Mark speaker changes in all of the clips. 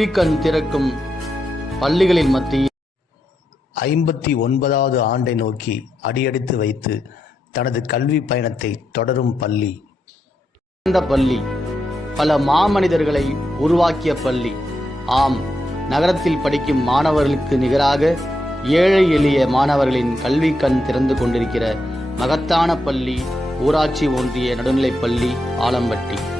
Speaker 1: கல்வி கண் திறக்கும் பள்ளிகளின் மத்தியில்
Speaker 2: ஐம்பத்தி ஒன்பதாவது ஆண்டை நோக்கி அடியெடுத்து வைத்து தனது கல்வி பயணத்தை தொடரும் பள்ளி.
Speaker 1: சிறந்த பள்ளி. பல மாமனிதர்களை உருவாக்கிய பள்ளி. ஆம் நகரத்தில் படிக்கும் மாணவர்களுக்கு நிகராக ஏழை எளிய மாணவர்களின் கல்வி கண் திறந்து கொண்டிருக்கிற மகத்தான பள்ளி ஊராட்சி ஒன்றிய நடுநிலைப் பள்ளி ஆலம்பட்டி.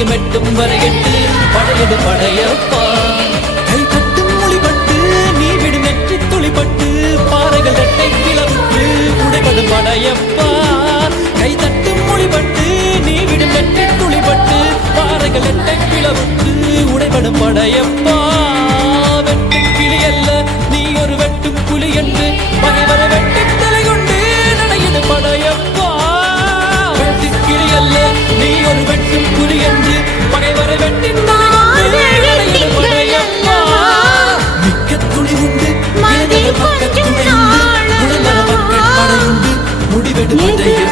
Speaker 3: படையும் எட்டும் வரையட்டு படையடு படையப்பா. கை தட்டும் மொழிபட்டு நீ விடும் நெற்றி துளிபட்டு பாறைகள் ரெட்டை பிளவுக்கு உடைபடு படையப்பா. கை தட்டும் மொழிபட்டு நீ விடும் நெற்றி துளிபட்டு பாறைகள் ரெட்டை பிளவுக்கு உடைபடும் படையப்பா.
Speaker 4: முடிவெடுப்பதை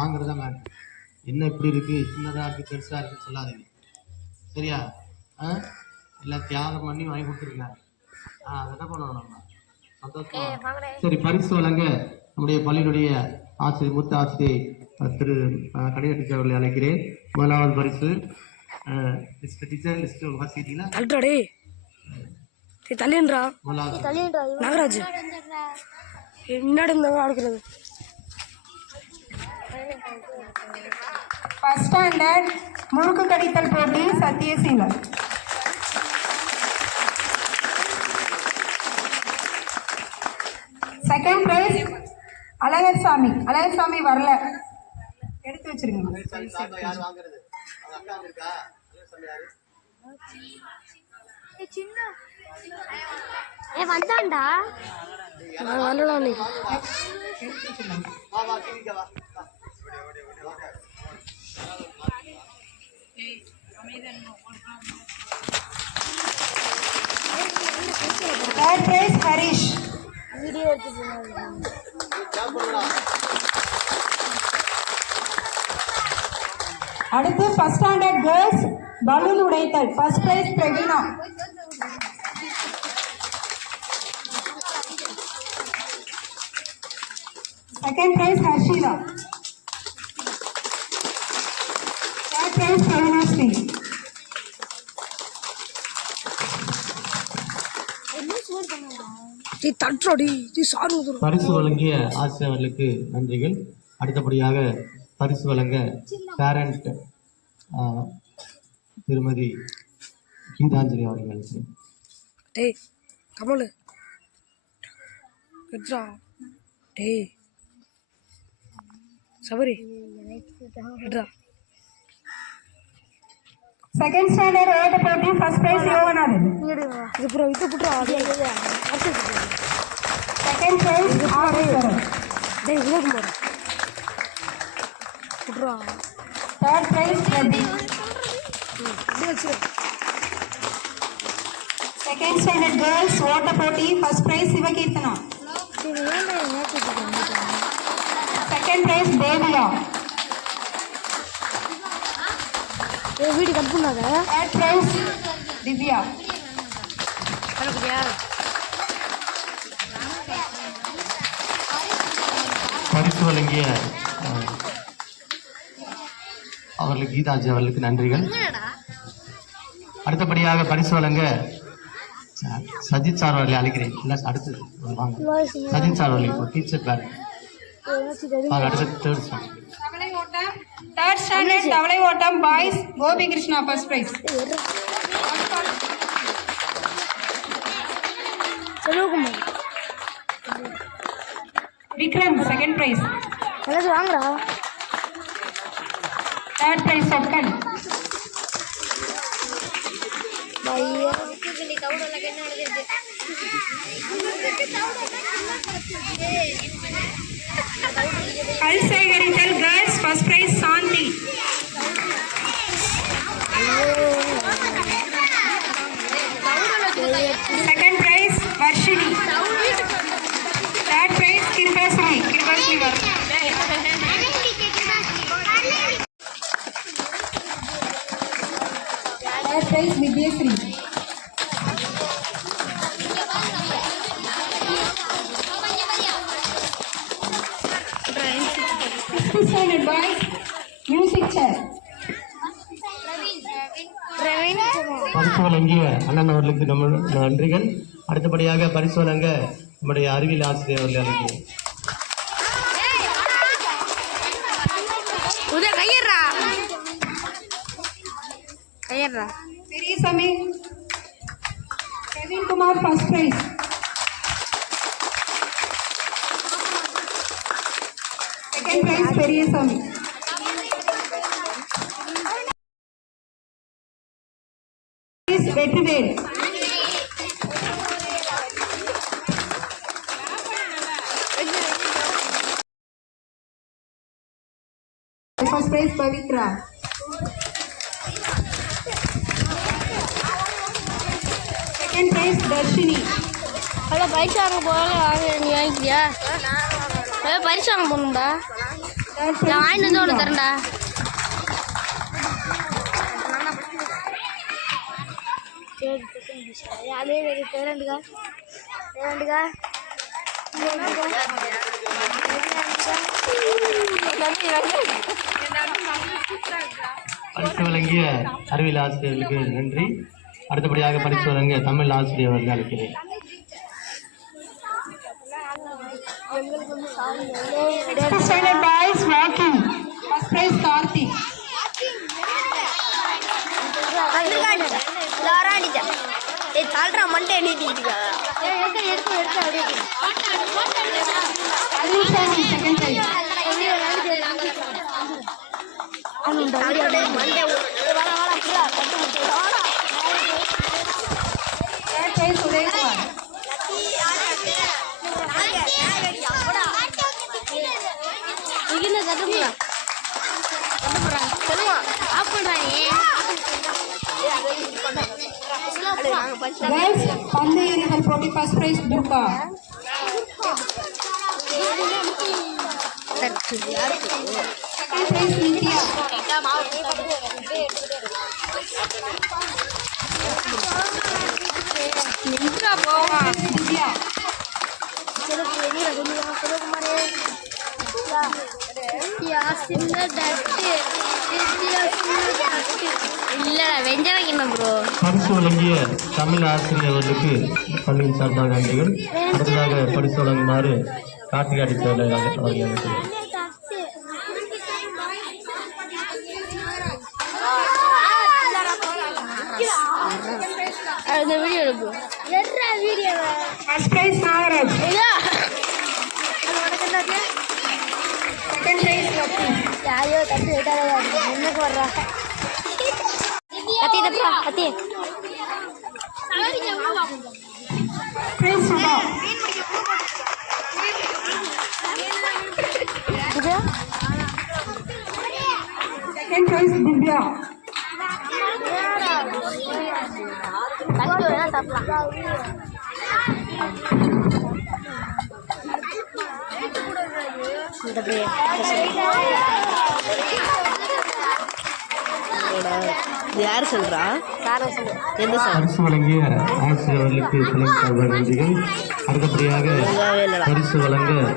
Speaker 4: வாங்குறதா மேட்ரு என்ன இப்படி இருக்கு? சின்னதாக இருக்கு பெருசாக இருக்குன்னு சொல்லாதீங்க. சரியா? ஆ? எல்லாம் தியாகம் பண்ணி வாங்கி கொடுத்துருக்காங்க. ஆ அதை என்ன பண்ணணும் நம்ம? சந்தோஷமா? சரி பரிசு வழங்க நம்முடைய பள்ளியினுடைய ஆசிரியர் மூத்த ஆசிரியர் அஹ், திரு கணித டீச்சர் அவர்களை அழைக்கிறேன். முதலாவது பரிசு. லிஸ்ட் டீச்சர் லிஸ்ட் வாசிக்கிட்டீங்களா
Speaker 5: டேய். தள்ளின்றா நாகராஜ். என்னடா இந்த
Speaker 6: ஃபர்ஸ்ட் ஸ்டாண்டர்ட் முழுக்கு கடித்தல் போட்டி சத்யசீலன் செகண்ட் பிரைஸ் அழகர் சாமி. அழகர் சாமி வரல. எடுத்து வச்சிருங்க.
Speaker 4: யார் வாங்குறது அவங்க அக்கா இருக்கா யாரு
Speaker 7: ஏ வந்தான்டா
Speaker 5: நான் வரலாம் நீ
Speaker 7: போனாங்க
Speaker 6: அடுத்து first standard girls balloon உடைத்தல். First prize Praveena second prize Harshitha third prize Praveenasri
Speaker 5: டேய் தட்டுறா டேய் டேய் சாரு ஊதுறா
Speaker 4: பரிசு வழங்கிய ஆசிரியர்களுக்கு நன்றிகள். அடுத்தபடியாக பரிசு வழங்க பேரண்ட் திருமதி கீதாஞ்சலி அவர்கள்
Speaker 5: டேய் கமலு. எட்ரா டேய். சபரி. எட்ரா
Speaker 6: செகண்ட் ஸ்டாண்டர்ட் ஓட்ட போட்டி ஃபர்ஸ்ட் பிரைஸ் யோகநாதன்.
Speaker 5: இது புறா இது டேய் second
Speaker 6: prize Areswaran third
Speaker 5: prize வச்சிரு
Speaker 6: செகண்ட் ஸ்டாண்டர்ட் கேர்ள்ஸ் ஓட்ட போட்டி first prize Sivakeerthana second prize
Speaker 5: Deviya வீடு கட் பண்ணாத
Speaker 6: தேர்ட் பிரைஸ் திவ்யா
Speaker 4: பரிசு வழங்கிய அவர்களுக்கு கீதாஜி அவர்களுக்கு நன்றிகள். அடுத்தபடியாக பரிசு வழங்க சஜித் சார் அவர்களை அழைக்கிறேன். இல்லை அடுத்து வாங்க. சஜித் சார் அவர்கள் டீச்சர் பேர் அடுத்த தேர்ட் ஸ்டாண்டர்ட்
Speaker 6: தவளை ஓட்டம் தேர்ட் ஸ்டாண்டர்ட் தவளை ஓட்டம் boys Gopi Krishna first prize
Speaker 5: Selvakumar
Speaker 6: Vikram second prize
Speaker 7: எல்லாத்தையும் வாங்குறா
Speaker 6: தேர்ட் பிரைஸ் சொக்கன்
Speaker 7: பையா
Speaker 6: கல் சேகரித்தல் girls first prize Shanthi second prize Varshini third prize Kirubasri Kirubasri வரும் third prize Vidyasri Fifth standard boys, music chair.
Speaker 4: பரிசு வழங்கிய அண்ணன் அவர்களுக்கு நம்ம நன்றிகள். அடுத்தபடியாக பரிசு வழங்க நம்முடைய அறிவியல் ஆசிரியர் அவர்களை அழைக்கிறேன்.
Speaker 5: உதய கையறா
Speaker 6: Sameer Praveen Kumar first prize second prize Periyaswamy Sameer First. Prize Dharshini.
Speaker 7: Hello பரிசு வாங்க போகல வாங்க நீ வாங்கிக்கிறியா? ஏ பரிசு வாங்க போகணும்டா
Speaker 6: தேர்ட்
Speaker 7: நான் வாங்கிட்டு வந்து உனக்கு தரேன்டா. அதே
Speaker 4: பரிசு வழங்கிய அறிவியல் ஆசிரியர்களுக்கு நன்றி. அடுத்தபடியாக பரிசு வழங்க தமிழ் ஆசிரியர் அவர்கள் அழைக்கிறேன்
Speaker 6: standard boys walking first prize Karthik
Speaker 7: தாழ்றா மண்டே நீட்டிட்டு
Speaker 4: பரிசு வழங்கிய தமிழ் ஆசிரியர் அவர்களுக்கு பள்ளியின் சார்பாக நன்றிகள். அடுத்ததாக பரிசு வழங்குமாறு கார்த்திகா அடித்தவர்களை அவர்கள்
Speaker 6: பிரைஸ் சுபா
Speaker 7: இது
Speaker 8: யார் சொல்றா? எந்த சார்?
Speaker 4: பரிசு வழங்கிய ஆசிரியர் அவர்களுக்கு பள்ளியின் சார்பாக நன்றிகள் அடுத்தபடியாக பரிசு வழங்க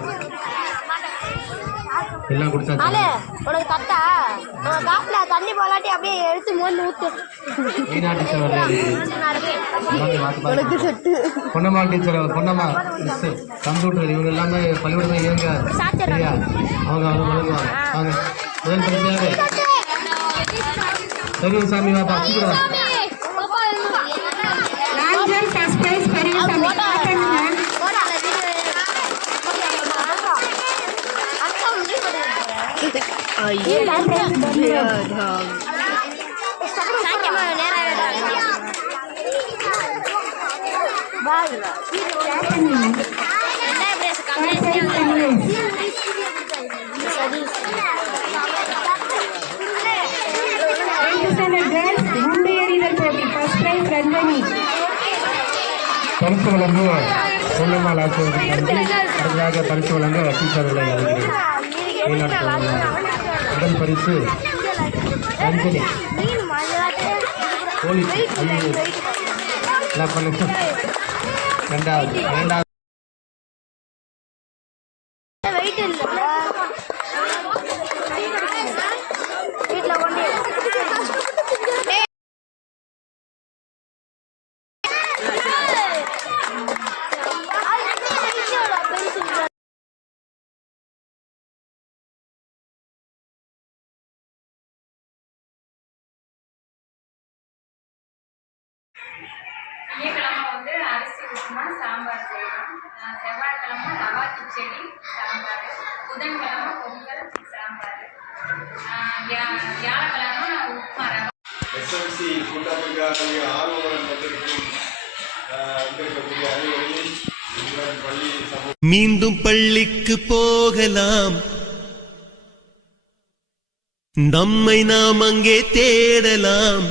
Speaker 4: எல்லாம் கொடுத்தாச்சு.
Speaker 7: அலே உனக்கு தட்டா? காட்டுல தண்ணி போலாட்டி அப்படியே எடுத்து மோந்து ஊத்து.
Speaker 4: Teacher Ponnamma teacher Ponnamma miss computer இவங்க எல்லாமே பள்ளிக்கூடமே இவங்க சரியா? அவங்க அவங்க வழங்குவாங்க வாங்க. முதல் பரிசாக பெரியசாமி வாப்பா கூப்பிடுவா
Speaker 6: லாங் ஃபர்ஸ்ட் பிரைஸ் பெரியசாமி காட்டுங்க
Speaker 4: பரிசு வழங்க. பொன்னம்மாள் ஆசிரியர் நன்றி அடுத்ததாக பரிசு வழங்க டீச்சர்களை அழைக்கிறேன் முதல் பரிசு. ரஞ்சனி போலீஸ். பண்ணுங்க ரெண்டாவது.
Speaker 9: எஸ்எம்சி கூட்டமைக்காக ஆர்வம் வந்திருக்கும் ஆஹ், வந்திருக்கக்கூடிய அனைவரையும் பள்ளி
Speaker 10: மீண்டும் பள்ளிக்கு போகலாம்.
Speaker 11: நம்மை நாம் அங்கே தேடலாம்.